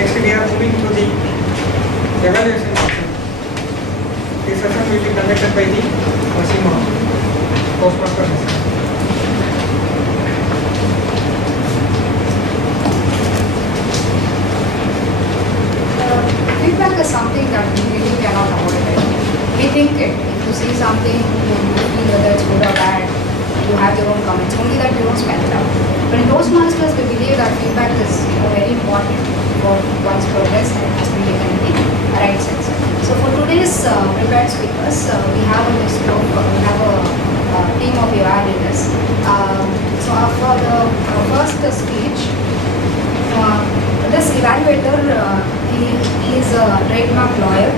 Next, we are moving to the evaluation session. This session will be conducted by the Masima, Postmaster. Feedback is something that we really cannot avoid it. We think it. If you see something, you feel whether it's good or bad, you have your own comments. Only that you don't spell it out. But in Toastmasters, we believe that feedback is very important for one's progress and it has to be taken in the right sense. So for today's prepared speakers, we have a list of, we have a team of evaluators. For the first speech, this evaluator, he is a trademark lawyer.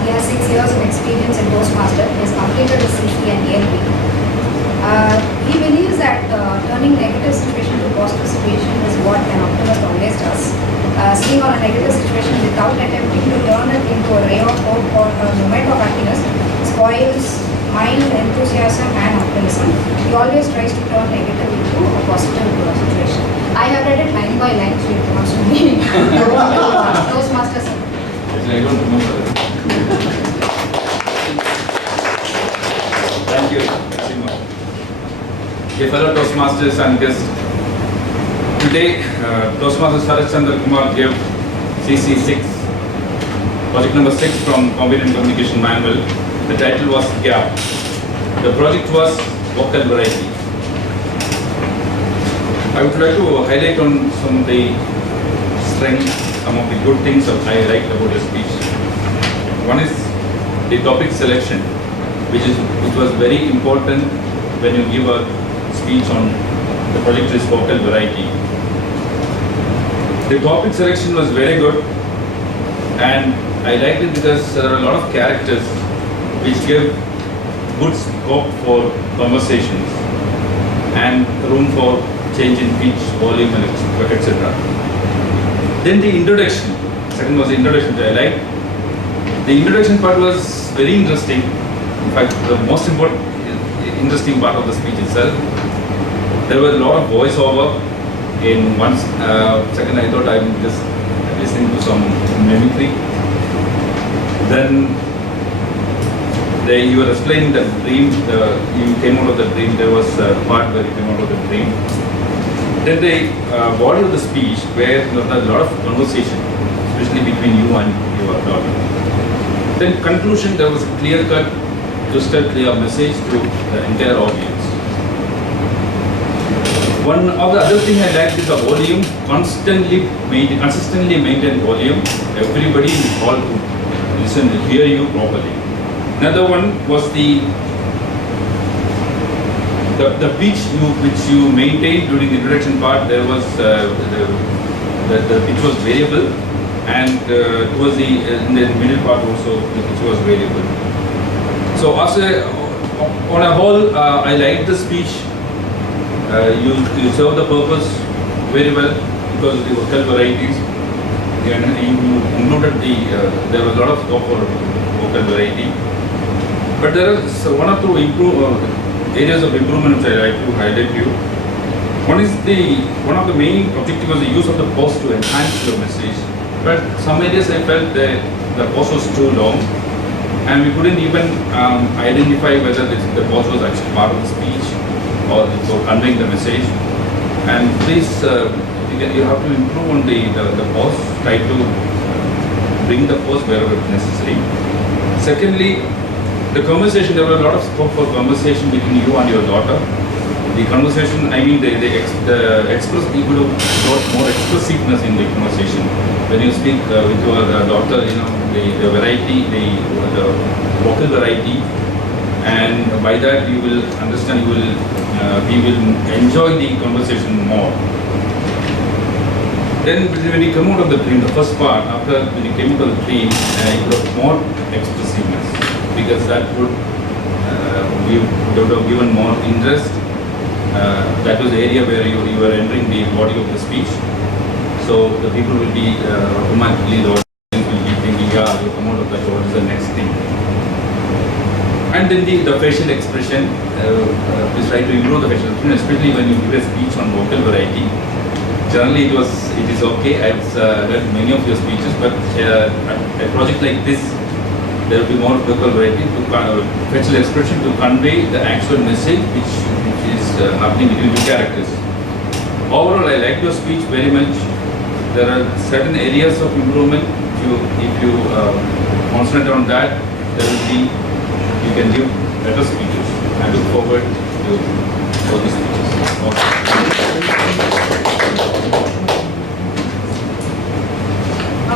He has 6 years of experience in Toastmaster. He has completed his CC and ELP. He believes that turning negative situation to positive situation is what an optimist always does. Seeing on a negative situation without attempting to turn it into a ray of hope or a moment of happiness spoils mind, enthusiasm and optimism. He always tries to turn negative into a positive situation. I have read it line by line, so it wants to be Toastmasters. I don't remember. Thank you, Sima. Dear fellow Toastmasters and guests, today Toastmaster Sarath Chandra Kumar gave CC6, project number 6 from Competent Communication Manual. The title was Gap. The project was Vocal Variety. I would like to highlight on some of the strengths, some of the good things that I liked about your speech. One is the topic selection, which was very important when you give a speech on the project is vocal variety. The topic selection was very good, and I liked it because there are a lot of characters which give good scope for conversations and room for change in pitch, volume, and etc. Then the introduction. Second was the introduction that I liked. The introduction part was very interesting. In fact, the most important, interesting part of the speech itself. There was a lot of voiceover. In one second, I thought I'm just listening to some mimicry. Then you were explaining the dream. You came out of the dream. There was a part where you came out of the dream. Then the body of the speech, where there was a lot of conversation, especially between you and your daughter. Then conclusion, there was a clear-cut, crystal clear message to the entire audience. One of the other thing I liked is the volume, consistently maintain volume. Everybody in the hall could listen, hear you properly. Another one was the pitch which you maintained during the introduction part. There was the pitch was variable, and towards in the middle part also the pitch was variable. So on a whole, I liked the speech. You served the purpose very well because of the vocal varieties. You included there was a lot of scope for vocal variety. But there is one or two areas of improvement which I like to highlight you. One of the main objective was the use of the pause to enhance your message. But some areas I felt the pause was too long, and we couldn't even identify whether the pause was actually part of the speech or for conveying the message. And please, you have to improve on the pause. Try to bring the pause wherever necessary. Secondly, the conversation, there was a lot of scope for conversation between you and your daughter. The conversation, I mean, you could have got more expressiveness in the conversation. When you speak with your daughter, the variety, the vocal variety, and by that you will understand, we will enjoy the conversation more. Then when you come out of the dream, the first part, after when you came out of the dream, you could have more expressiveness, because that would have given more interest. That was the area where you were entering the body of the speech. So the people will be automatically, the audience will be thinking, yeah, you come out of that, what is the next thing? And then the facial expression, please try to improve the facial expression, especially when you give a speech on vocal variety. Generally, it is okay. I've heard many of your speeches, but a project like this, there will be more vocal variety to facial expression to convey the actual message which is happening between the characters. Overall, I like your speech very much. There are certain areas of improvement. If you concentrate on that, there will be, you can give better speeches. I look forward to all these speeches.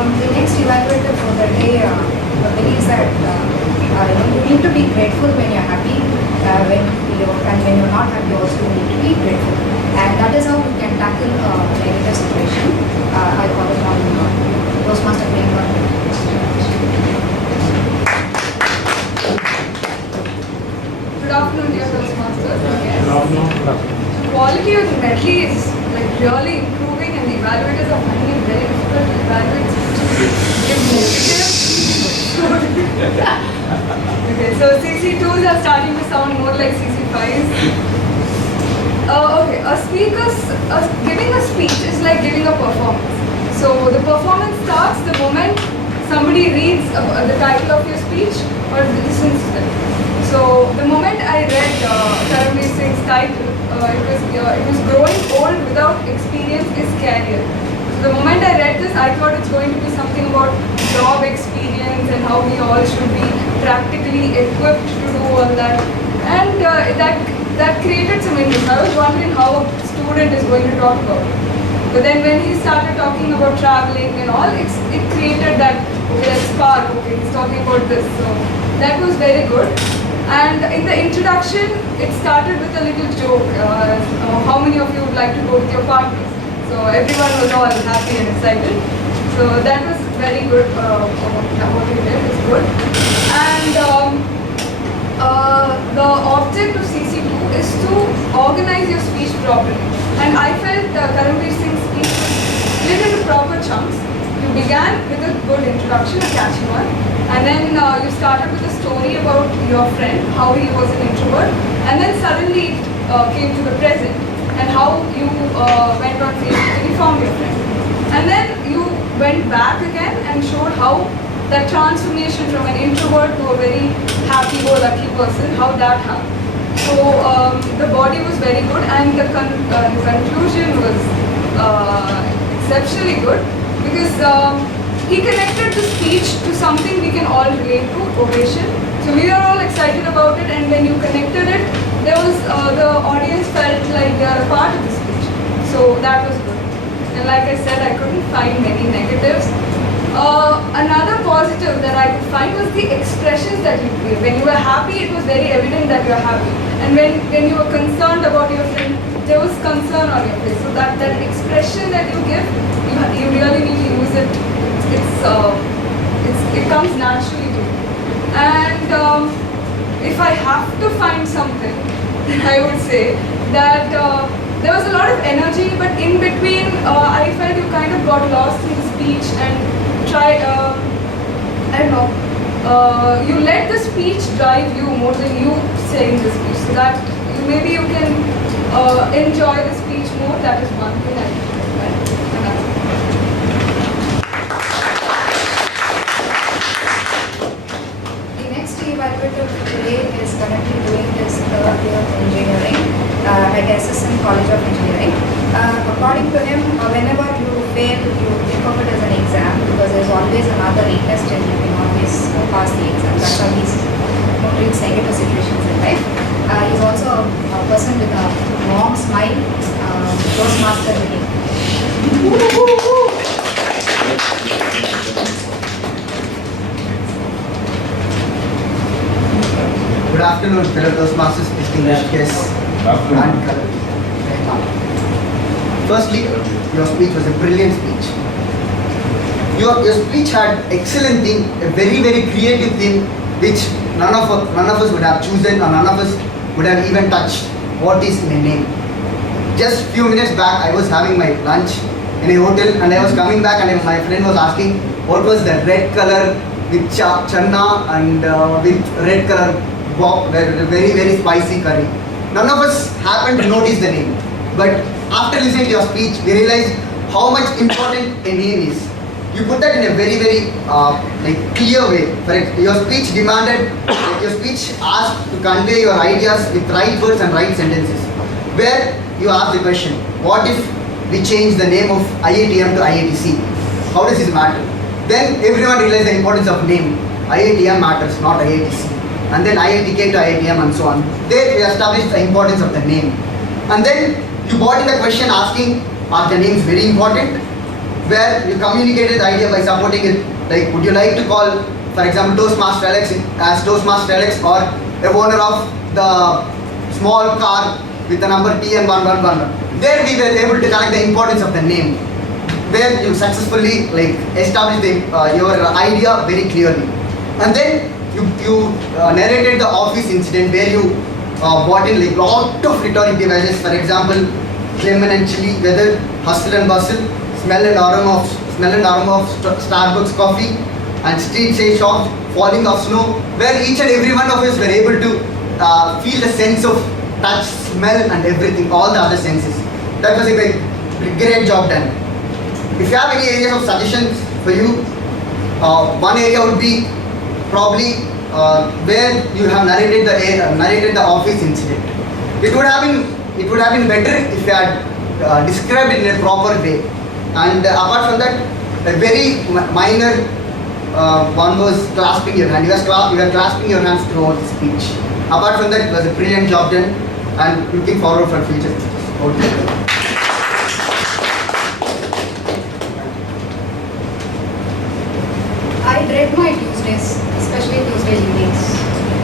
The next evaluator for the day believes that you need to be grateful when you're happy, when you're not happy also you need to be grateful. And that is how we can tackle a negative situation. I call it on Toastmaster framework. Good afternoon, dear Toastmasters. Quality of the medley is like really improving, and the evaluators are finding it very difficult to evaluate give negative. Okay, so CC2s are starting to sound more like CC5s. Giving a speech is like giving a performance. So the performance starts the moment somebody reads the title of your speech or listens to it. So the moment I read Karanveer Singh's title, it was growing old without experience is scarier. So the moment I read this, I thought it's going to be something about job experience and how we all should be practically equipped to do all that. And that created some interest. I was wondering how a student is going to talk about it. But then when he started talking about traveling and all, it created that, okay, that spark, okay, he's talking about this. So that was very good. And in the introduction, it started with a little joke. How many of you would like to go with your partners? So everyone was all happy and excited. So that was very good. What you did is good. And the object of CC2 is to organize your speech properly. And I felt Karanveer Singh's speech was split into proper chunks. You began with a good introduction, a catchy one, and then you started with a story about your friend, how he was an introvert, and then suddenly it came to the present and how you went on Facebook and you found your friend. And then you went back again and showed how that transformation from an introvert to a very happy-go-lucky person, how that happened. So the body was very good, and the conclusion was exceptionally good, because he connected the speech to something we can all relate to, ovation. So we are all excited about it, and when you connected it, there was the audience felt like they are a part of the speech. So that was good. And like I said, I couldn't find many negatives. Another positive that I could find was the expressions that you gave. When you were happy, it was very evident that you are happy. And when you were concerned about your friend, there was concern on your face. So that expression that you give, you really need to use it. It comes naturally to you. And if I have to find something, I would say that there was a lot of energy, but in between, I felt you kind of got lost in the speech and tried, I don't know, you let the speech drive you more than you saying the speech. So that maybe you can enjoy the speech more. That is one thing I think. The next evaluator today is currently doing his third year of engineering at SSM College of Engineering. According to him, whenever you fail, you think of it as an exam, because there's always another retest and you can always pass the exam. That's how he's treats negative situations in life. He's also a person with a warm smile, Toastmaster winning. Good afternoon, fellow Toastmasters, distinguished guests. Afternoon. Firstly, your speech was a brilliant speech. Your speech had excellent thing, a very, very creative thing, which none of us would have chosen, or none of us would have even touched. What is in a name? Just few minutes back, I was having my lunch in a hotel, and I was coming back, and my friend was asking what was that red color with channa and with red color very, very spicy curry. None of us happened to notice the name, but after listening to your speech, we realized how much important a name is. You put that in a very, very clear way. Your speech demanded, your speech asked to convey your ideas with right words and right sentences. Where you ask the question, what if we change the name of IITM to IITC? How does this matter? Then everyone realized the importance of name. IITM matters, not IITC. And then IITK to IITM and so on. There we established the importance of the name. And then you brought in the question asking, are the names very important? Where you communicated the idea by supporting it. Like, would you like to call, for example, Toastmaster Alex as Toastmaster Alex, or a owner of the small car with the number TN1111. There we were able to connect the importance of the name. Where you successfully established your idea very clearly. And then you narrated the office incident where you brought in lot of rhetoric devices. For example, lemon and chili, weather, hustle and bustle, smell and aroma of Starbucks coffee, and street side shops, falling of snow, where each and every one of us were able to feel the sense of touch, smell and everything, all the other senses. That was a great job done. If you have any areas of suggestions for you, one area would be probably where you have narrated the office incident. It would have been better if you had described it in a proper way. And apart from that, a very minor one was clasping your hand. You were clasping your hands throughout the speech. Apart from that, it was a brilliant job done, and looking forward for future. I dread my Tuesdays, especially Tuesday evenings.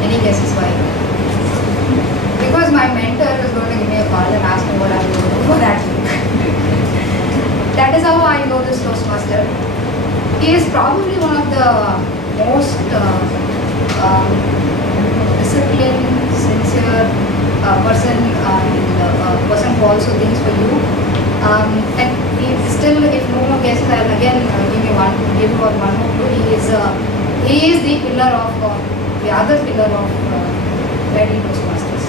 Any guesses why? Because my mentor is going to give me a call and ask me what I'm going to do for that week. That is how I know this Toastmaster. He is probably one of the most disciplined, sincere person who also thinks for you. And he still, if no more guesses, I'll again give you one more clue. He is the pillar of the other pillar of Ready Toastmasters.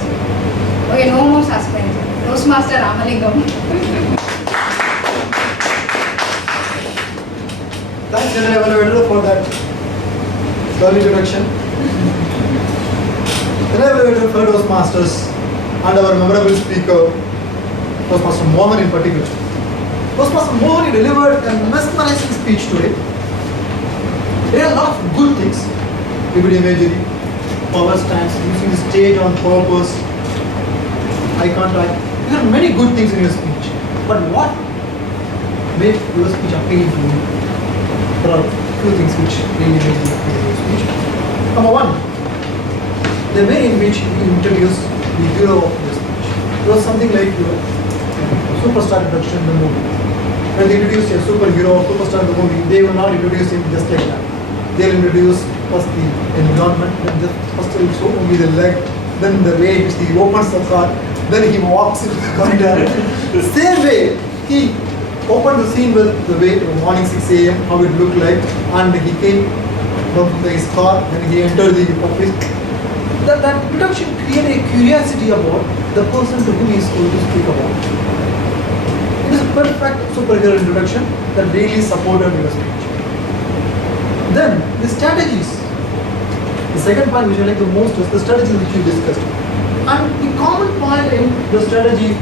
Okay, no more suspense. Toastmaster Ramalingam. Thanks, General Evaluator, for that early introduction. General Evaluator for Toastmasters and our memorable speaker, Toastmaster Mohan in particular. Toastmaster Mohan delivered a mesmerizing speech today. There are a lot of good things. Vivid imagery, power stance, using the stage on purpose, eye contact. There are many good things in your speech. But what made your speech appealing to me? There are few things which really made me appeal in your speech. Number one, the way in which you introduced the hero of your speech. It was something like your superstar introduction in the movie. When they introduce a superhero or superstar in the movie, they will not introduce him just like that. They will introduce first the environment, then first they will show only the leg, then the way in which he opens the car, then he walks into the corridor. Same way, he opened the scene with the way morning 6 a.m. how it looked like, and he came from his car and he entered the office. That introduction created a curiosity about the person to whom he is going to speak about. It is a perfect superhero introduction that really supported your speech. Then the strategies. The second point which I like the most is the strategies which you discussed. And the common point in the strategy,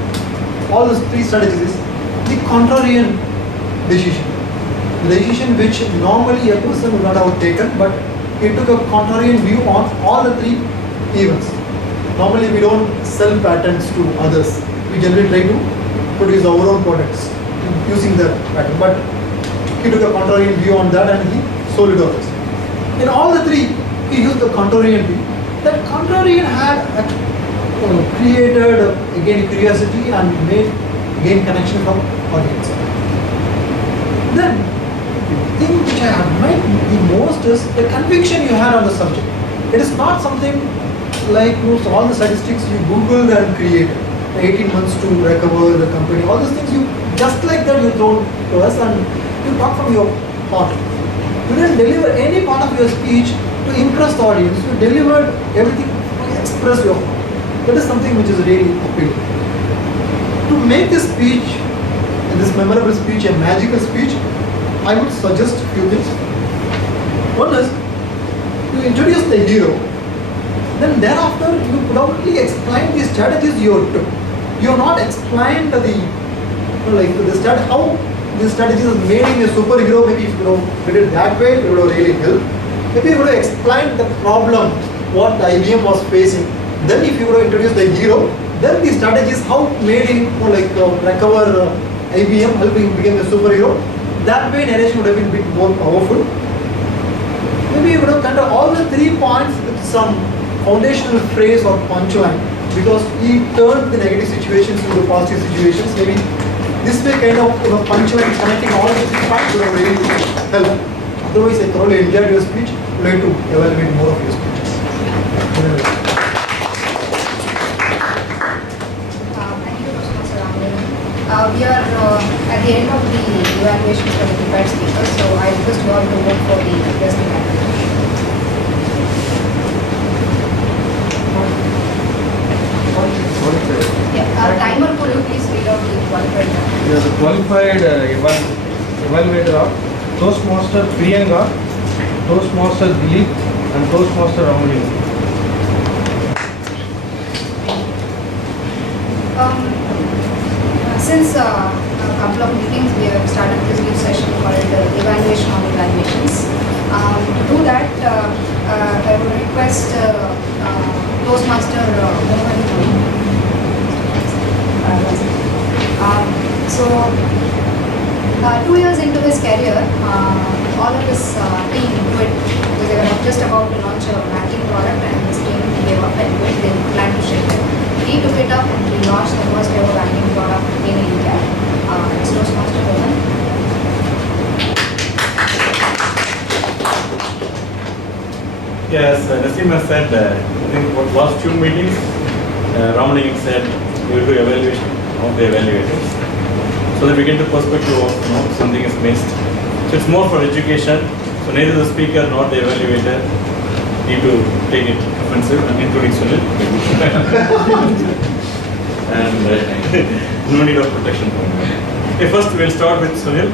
all the three strategies is the contrarian decision. The decision which normally a person would not have taken, but he took a contrarian view on all the three events. Normally we don't sell patents to others. We generally try to produce our own products using the patent. But he took a contrarian view on that and he sold it others. In all the three, he used the contrarian view. That contrarian had created again curiosity and made gain connection from audience. Then, the thing which I admire the most is the conviction you had on the subject. It is not something like all the statistics you Googled and created. 18 months to recover the company, all these things you just like that you thrown to us and you talk from your heart. You didn't deliver any part of your speech to impress the audience. You delivered everything to express your heart. That is something which is really appealing. To make this speech in this memorable speech, a magical speech, I would suggest a few things. One is, you introduce the hero, then thereafter you probably explain the strategies you took. You have not explained how the strategies has made him a superhero. Maybe if you did it that way, it would have really helped. Maybe you would have explained the problem, what the IBM was facing. Then if you would have introduced the hero, then the strategies how made him recover IBM, helping him become a superhero. That way narration would have been a bit more powerful. Maybe you would have kind of all the 3 points with some foundational phrase or punchline, because he turned the negative situations into positive situations. Maybe this way kind of punchline connecting all the 3 points would have really helped. Otherwise, I thoroughly enjoyed your speech. I would like to evaluate more of your speeches. Thank you, Mr. Ramdev. We are at the end of the evaluation for the prepared speakers, so I request you all to vote for the best evaluation. Yeah, timer, could you please read out the qualified? The qualified evaluator are Toastmaster Priyanka, Toastmaster Dilip, and Toastmaster Ramani. Since a couple of meetings we have started this new session called evaluation on evaluations. To do that, I would request Toastmaster Mohan. So, 2 years into his career, all of his team quit because they were just about to launch a banking product and his team gave up and quit. They planned to shift it. He took it up and he launched the first ever banking product in India. It's Toastmaster Mohan. Yes, Naseem has said, I think for last few meetings, Ramaning said we will do evaluation of the evaluators, so that we get the perspective of something is missed. So it's more for education. So neither the speaker nor the evaluator need to take it offensive, including Sunil. And no need of protection from him. Okay, first we'll start with Sunil.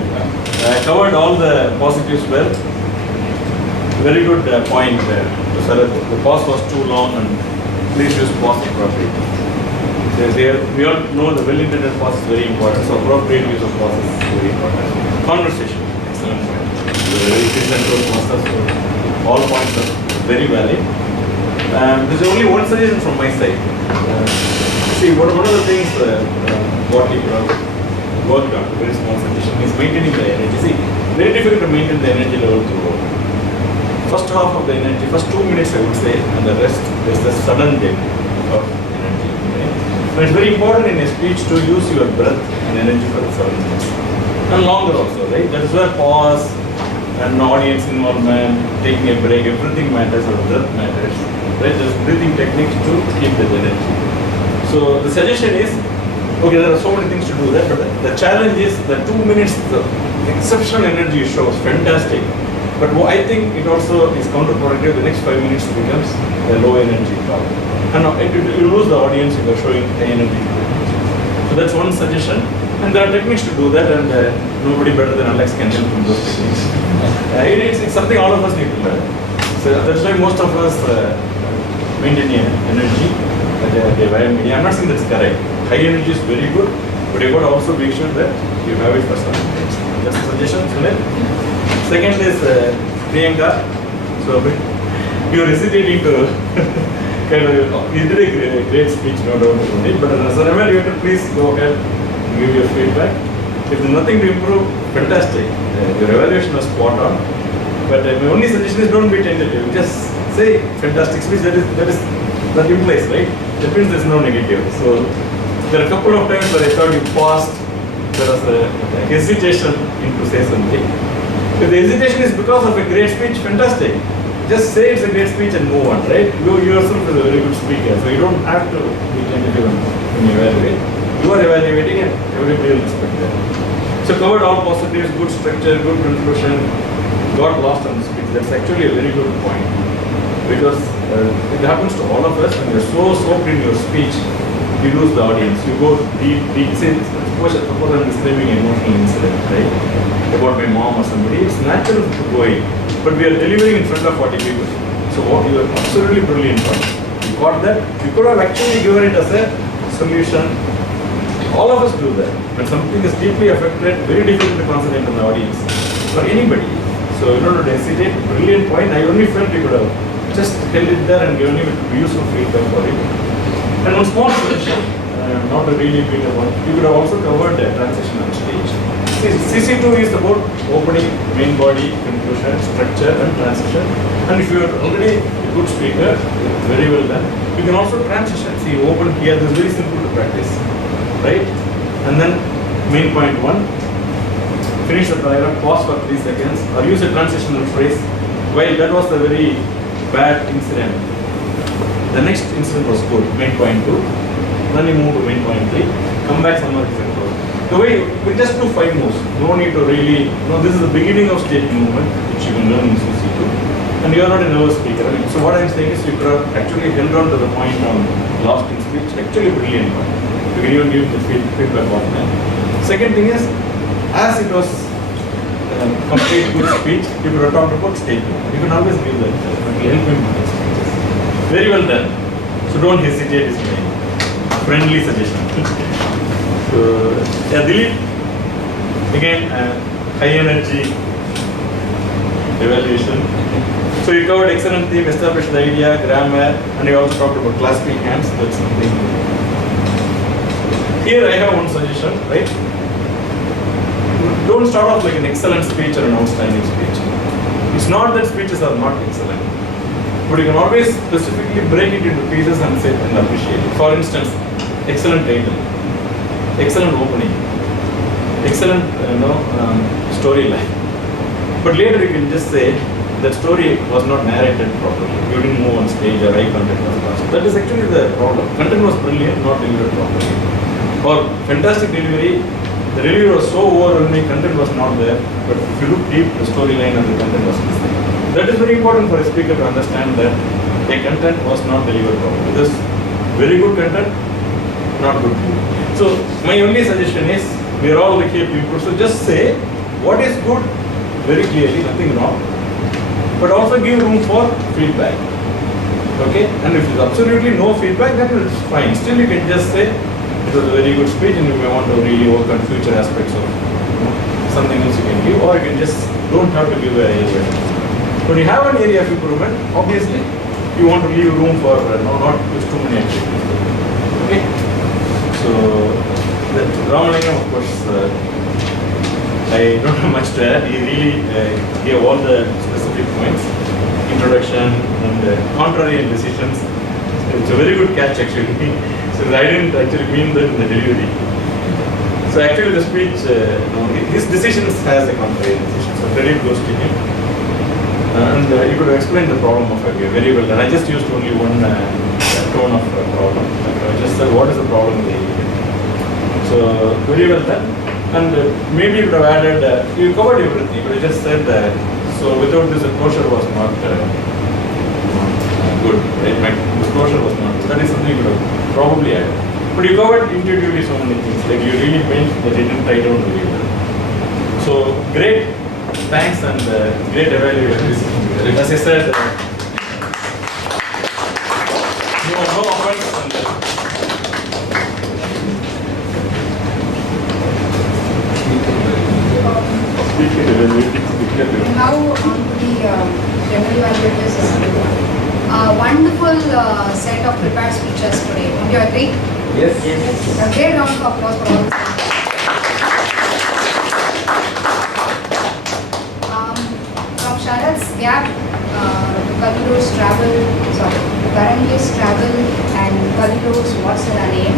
Covered all the positives well. Very good point there. So the pause was too long, and please use pause appropriately. We all know the well-intended pause is very important, so appropriate use of pause is very important. Conversation, excellent point. Very controlled process, so all points are very valid. There's only one suggestion from my side. See, one of the things what we worked on, very small suggestion, is maintaining the energy. See, very difficult to maintain the energy level through work. First half of the energy, first 2 minutes I would say, and the rest is the sudden dip of energy. Okay? So it's very important in a speech to use your breath and energy for the 7 minutes. And longer also, right? That is where pause and audience involvement, taking a break, everything matters, or breath matters. Right? There's breathing techniques to keep the energy. So the suggestion is, okay, there are so many things to do that, but the challenge is the 2 minutes, the exceptional energy shows, fantastic. But I think it also is counterproductive. The next 5 minutes becomes a low energy talk. And you lose the audience if you're showing high energy. So that's one suggestion. And there are techniques to do that, and nobody better than Alex can help in those techniques. It's something all of us need to learn. So that's why most of us maintain energy at the media. I'm not saying that's correct. High energy is very good, but you've got to also make sure that you have it for some minutes. That's a suggestion, Sunil. Second is Priyanka. So you're hesitating to you did a great speech, no doubt about it. But as an evaluator, please go ahead and give your feedback. If there's nothing to improve, fantastic. Your evaluation was spot on. But my only suggestion is don't be tentative. Just say fantastic speech. That implies, right? That means there's no negative. So there are a couple of times where I thought you paused. There was a hesitation to say something. If the hesitation is because of a great speech, fantastic. Just say it's a great speech and move on, right? You yourself is a very good speaker, so you don't have to be tentative when you evaluate. You are evaluating and everybody will respect that. So covered all positives, good structure, good conclusion, got lost on the speech. That's actually a very good point. Because it happens to all of us when you're so soaked in your speech, you lose the audience. You go deep, say suppose I'm describing an emotional incident, right? About my mom or somebody, it's natural to go in. But we are delivering in front of 40 people. So what you are absolutely brilliant on. You got that? You could have actually given it as a solution. All of us do that. When something is deeply affected, very difficult to concentrate on the audience. For anybody. So you don't have to hesitate. Brilliant point. I only felt you could have just held it there and given it useful feedback for it. And one small solution, not to really beat upon, you could have also covered the transition on stage. CC2 is about opening, main body, conclusion, structure and transition. And if you are already a good speaker, it's very well done. You can also transition. See, open here, this is very simple to practice. Right? And then main point 1, finish the paragraph, pause for 3 seconds or use a transitional phrase. Well, that was a very bad incident. The next incident was good, main point 2. Then you move to main point 3, come back somewhere different. The way we just do 5 moves. No need to really, this is the beginning of stage movement, which you can learn in CC2. And you are not a nervous speaker. So what I'm saying is you could have actually held on to the point on lost in speech, actually brilliant point. You can even give the feedback on that. Second thing is, as it was complete good speech, you could have talked about statement. You can always give that. It will help him with his speeches. Very well done. So don't hesitate, is my friendly suggestion. So, Dilip, again, high energy evaluation. So you covered excellent theme, established the idea, grammar, and you also talked about classical hands. That's something. Here I have one suggestion, right? Don't start off like an excellent speech or an outstanding speech. It's not that speeches are not excellent, but you can always specifically break it into pieces and say and appreciate it. For instance, excellent title, excellent opening, excellent storyline. But later you can just say that story was not narrated properly. You didn't move on stage or eye contact was lost. That is actually the problem. Content was brilliant, not delivered properly. Or fantastic delivery, the delivery was so overwhelming, content was not there. But if you look deep, the storyline and the content was missing. That is very important for a speaker to understand that the content was not delivered properly. This very good content, not good. So my only suggestion is, we are all the here people, so just say what is good very clearly, nothing wrong, but also give room for feedback. Okay? And if there's absolutely no feedback, then it's fine. Still you can just say it was a very good speech and you may want to really work on future aspects of something else you can give, or you can just don't have to give an area. When you have an area of improvement, obviously you want to leave room for not use too many activities. Okay? So Ramalingam, of course, I don't have much to add. He really gave all the specific points, introduction and contrary and decisions. It's a very good catch actually. So I didn't actually mean that in the delivery. So actually the speech, his decisions has a contrary decision. So credit goes to him. And you could have explained the problem of idea very well. And I just used only one tone of problem. I just said what is the problem with the idea. So very well done. And maybe you could have added, you covered everything, but you just said that, so without this, the closure was not good, right? The closure was not good. That is something you could have probably added. But you covered intuitively so many things, like you really meant that it didn't tie down really well. So great, thanks and great evaluation. As I said, no offense. Now on to the general evaluators. Wonderful set of prepared speeches today. Would you agree? Yes. A great round of applause for all. From Sharad's gap, Kavilu's travel, and Kavilu's what's her name,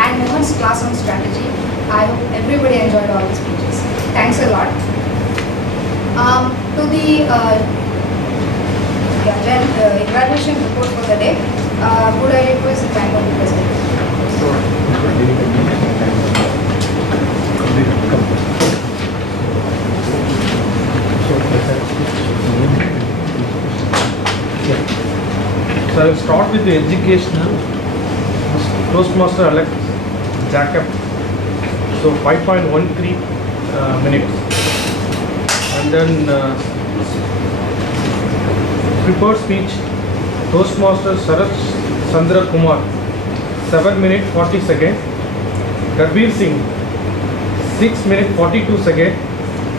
and Mohan's class on strategy. I hope everybody enjoyed all the speeches. Thanks a lot. To the evaluation report for the day, could I request the time of the president? So I will start with the educational. Toastmaster elect Jacob So 5.13 minutes. And then prepared speech, Toastmaster Sarat Chandra Kumar, 7 minutes 40 seconds. Garbir Singh, 6 minutes 42 seconds.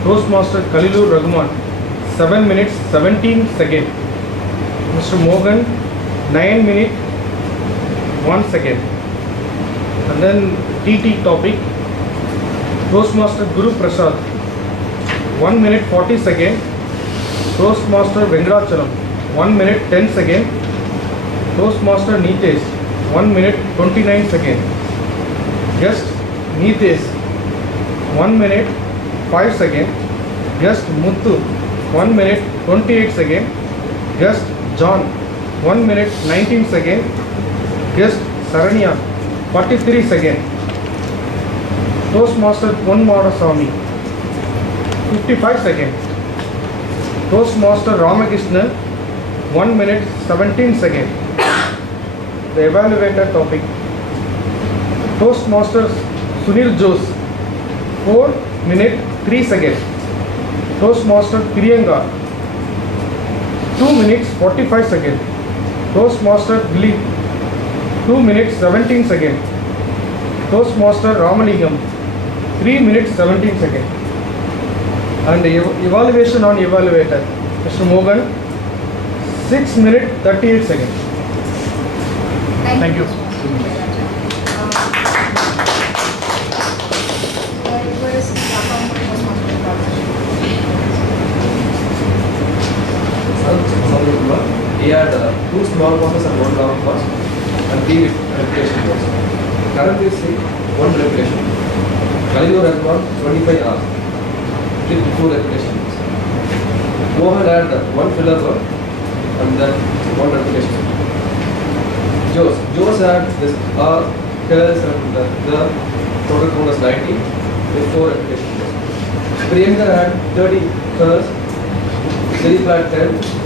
Toastmaster Khalilur Rahman, 7 minutes 17 seconds. Mr. Mogan, 9 minutes 1 second. And then TT topic, Toastmaster Guru Prasad, 1 minute 40 seconds. Toastmaster Vengrachalam, 1 minute 10 seconds. Toastmaster Nitesh, 1 minute 29 seconds. Guest Nitesh, 1 minute 5 seconds. Guest Muthu, 1 minute 28 seconds. Guest John, 1 minute 19 seconds. Guest Saranya, 43 seconds. Toastmaster Pon Marasamy, 55 seconds. Toastmaster Ramakrishnan, 1 minute 17 seconds. The evaluator topic, Toastmaster Sunil Jose, 4 minute 3 seconds. Toastmaster Priyanka, 2 minutes 45 seconds. Toastmaster Dilip, 2 minutes 17 seconds. Toastmaster Ramalingam, 3 minutes 17 seconds. And the evaluation on evaluator, Mr. Mogan, 6 minutes 38 seconds. Thank you. He had 2 small passes and 1 long pass and 3 repetition balls. Currently see 1 repetition. Khalilur Rahman 25 hours with 2 repetitions. Mohan had 1 filler ball and then 1 repetition. Jose had this fillers and the total count was 90 with 4 repetitions. Priyanka had 30 fillers, Dilip had 10.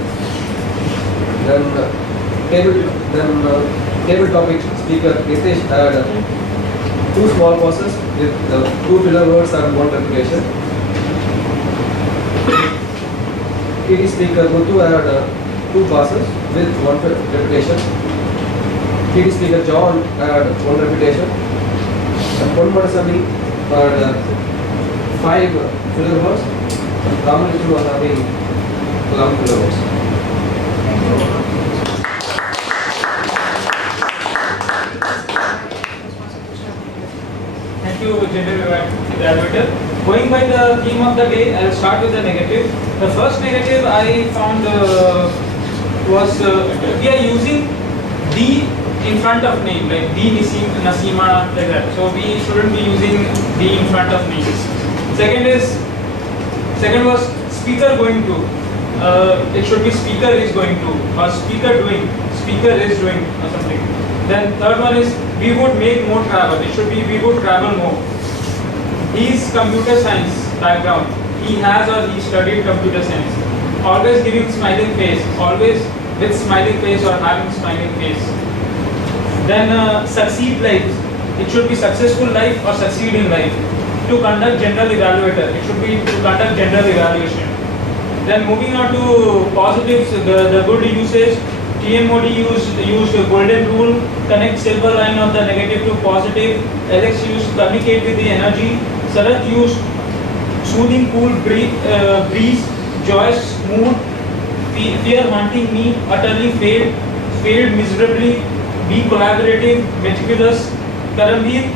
Then table topic speaker Nitesh had 2 small passes with 2 filler words and 1 repetition. TD speaker Muthu had 2 passes with 1 repetition. TD speaker John had 1 repetition. And Pon Marasamy had 5 filler words. And Ramalingam was having 11 filler words. Thank you, General Evaluator. Going by the theme of the day, I'll start with the negative. The first negative I found was we are using D in front of name, like D Nasima, like that. So we shouldn't be using D in front of names. Second was speaker going to. It should be speaker is going to, or speaker doing, speaker is doing, or something. Then third one is we would make more travel. It should be we would travel more. He's computer science background. He has or he studied computer science. Always giving smiling face. Always with smiling face or having smiling face. Then succeed life. It should be successful life or succeed in life. To conduct general evaluator. It should be to conduct general evaluation. Then moving on to positives, the good usage. TMOD used golden rule, connect silver line of the negative to positive. Alex used communicate with the energy. Sarat used soothing cool breeze, joyous mood. Fear haunting me, utterly failed miserably. Be collaborative, meticulous. Karambir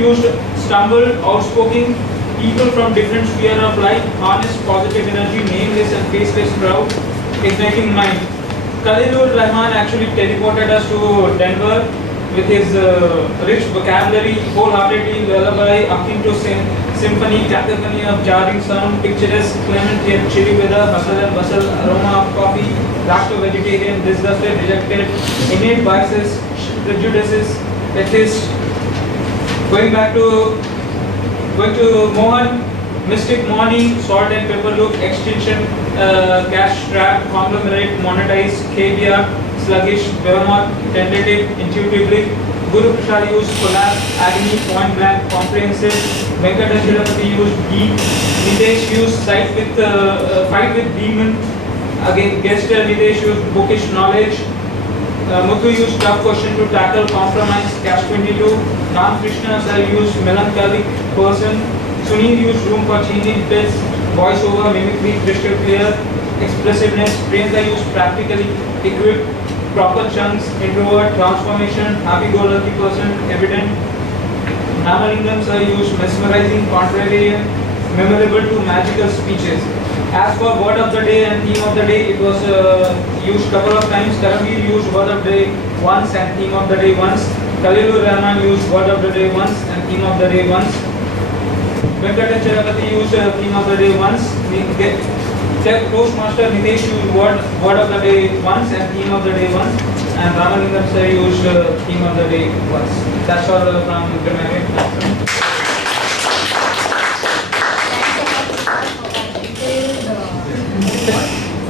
used stumble, outspoken. People from different sphere of life, honest, positive energy, nameless and faceless crowd, igniting mind. Khalilur Rahman actually teleported us to Denver with his rich vocabulary, wholeheartedly lullaby, akin to symphony, cacophony of jarring sound, picturesque, clement yet chilly weather, hustle and bustle, aroma of coffee, lacto-vegetarian, disgusted, rejected, innate biases, prejudices, atheist. Going to Mohan, mystic morning, salt and pepper look, extinction, cash trap, conglomerate, monetize, caviar, sluggish, behemoth, tentative, intuitively, Guru Prasad used collab, agony, point blank, comprehensive. Venkatacharapati used geek. Nitesh used fight with demon. Again, guest Nitesh used bookish knowledge. Muthu used tough question to tackle compromise, catch 22. Ram Krishna sir used melancholic person. Sunil used room for changing bits, voiceover, mimicry, crystal clear, expressiveness. Priyanka used practically equipped, proper chunks, introvert, transformation, happy-go-lucky person, evident. Ramalingam sir used mesmerizing, contrarian, memorable to magical speeches. As for word of the day and theme of the day, it was used couple of times. Karamveer used word of the day once and theme of the day once. Khalilur Rahman used word of the day once and theme of the day once. Venkatacharapati used theme of the day once. Toastmaster Nitesh used word of the day once and theme of the day once. And Ramalingam sir used theme of the day once. That's all from Intermediate.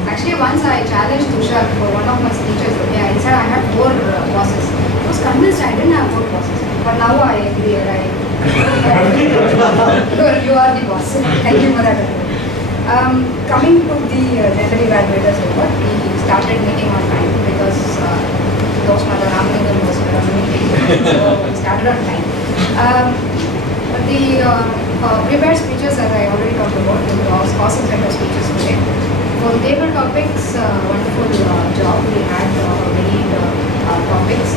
Actually, once I challenged Tushar for one of my speeches. Okay, I said I had 4 bosses. I was convinced I didn't have 4 bosses, but now I agree. You are the boss. Thank you for that. Coming to the general evaluators report, we started meeting on time because those Mother Ramalingam was meeting, so we started on time. The prepared speeches, as I already talked about, was awesome set of speeches today. For table topics, wonderful job. We had many topics.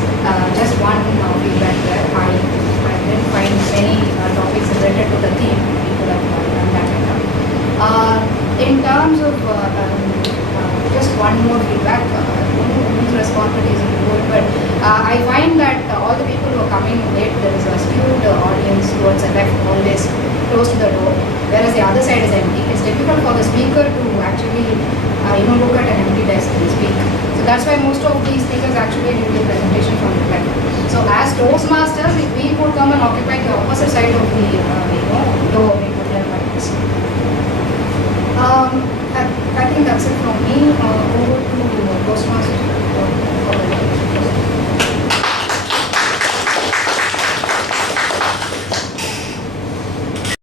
Just one feedback there. I didn't find many topics related to the theme. We could have done that better. In terms of just one more feedback, whose responsibility is to do it, but I find that all the people who are coming late, there is a skewed audience towards the left, always close to the door, whereas the other side is empty. It's difficult for the speaker to actually look at an empty desk and speak. So that's why most of these speakers actually do the presentation from the left. So as Toastmasters, if we could come and occupy the opposite side of the door,